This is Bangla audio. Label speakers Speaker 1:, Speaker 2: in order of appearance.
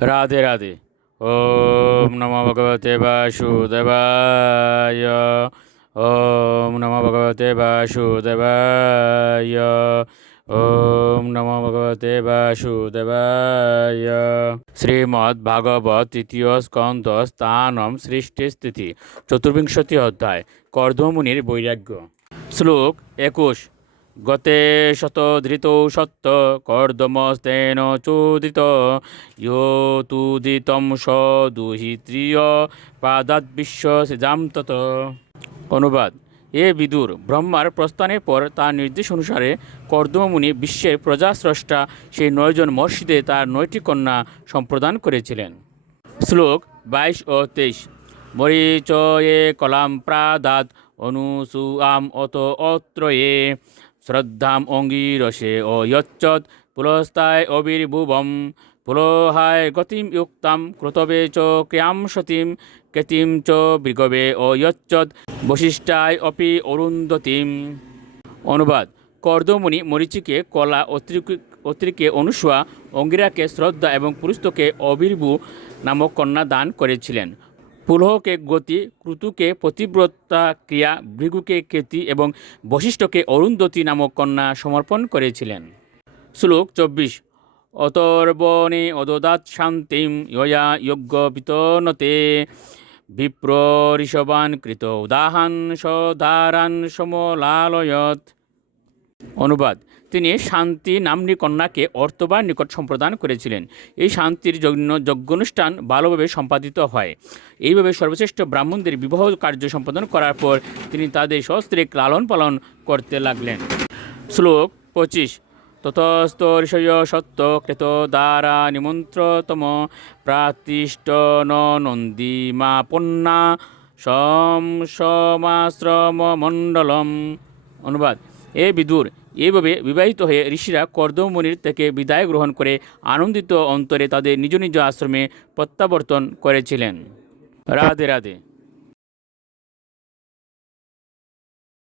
Speaker 1: রাধে রাধে। ওম নম ভগবতে বাসুদেবায়। ওম নম ভগবতে বাসুদেবায়। ওম নম ভগবতে বাসুদেবায়। শ্রীমদ্ ভাগবত তৃতীয় স্কন্ধ স্থানম সৃষ্টি স্থিতি, চতুর্বিংশতি অধ্যায়, কর্দমুনির বৈরাগ্য। শ্লোক একুশ। গতে শতধৃত সত্য কর্দমস্তেন চোদিত। ইহ তুদিতম সদুহিত্রিয় পাদাৎবিশ্ব সেজাম তত। অনুবাদ, এ বিদুর ব্রহ্মার প্রস্থানের পর তার নির্দেশ অনুসারে কর্দমমুনি বিশ্বের প্রজাস্রষ্টা সেই নয়জন মর্ষিদে তার নয়টি কন্যা সম্প্রদান করেছিলেন। শ্লোক বাইশ ও তেইশ, মরিচয়ে কলাম প্রাদাত অনুসুয়াম অত অত্রয়ে। শ্রদ্ধাম অঙ্গিরসে ও যচ্চত পুলস্তায় অবির্ভুবম, পুলোহায় গতিম যুক্তাম ক্রতবে চ ক্রিয়াম সতীম, কেতিম চ বিগবে ও যচ্চত বশিষ্ঠায় অপি অরুন্ধতিম। অনুবাদ কর্দমণি মরিচিকে কলা অতিরিক- অনুসুয়া, অঙ্গিরাকে শ্রদ্ধা এবং পুরুস্তকে অবির্ভু নামক কন্যা দান করেছিলেন। পুলহকে গতি, ক্রুতুকে পতিব্রতা ক্রিয়া, ভৃগুকে কেতি এবং বশিষ্ঠকে অরুন্ধতী নামক কন্যা সমর্পণ করেছিলেন। শ্লোক চব্বিশ। অতর্বণে অদদাত শান্তিম ইয়া যজ্ঞ বিতনতে বিপ্র ঋষবান কৃত উদাহান সদারান সমলালয়ত অনুবাদ। তিনি শান্তি নামনি কন্যাকে অর্থবার নিকট সম্প্রদান করেছিলেন। এই শান্তির জন্য যজ্ঞ যজ্ঞানুষ্ঠান ভালোভাবে সম্পাদিত হয়। এইভাবে সর্বশ্রেষ্ঠ ব্রাহ্মণদের বিবাহ কার্য সম্পাদন করার পর তিনি তাদের সস্ত্রে লালন পালন করতে লাগলেন। শ্লোক পঁচিশ। ততস্থ ঋষয় সত্য কৃত দ্বারা নিমন্ত্রতম প্রাতিষ্ঠ ন নন্দীমা পন্না সম সমাশ্রম মণ্ডলম। অনুবাদ। এ বিদুর। এইভাবে বিবাহিত হয়ে ঋষিরা কর্দমণির থেকে বিদায় গ্রহণ করে আনন্দিত অন্তরে তাদের নিজ নিজ আশ্রমে প্রত্যাবর্তন করেছিলেন। রাধে রাধে।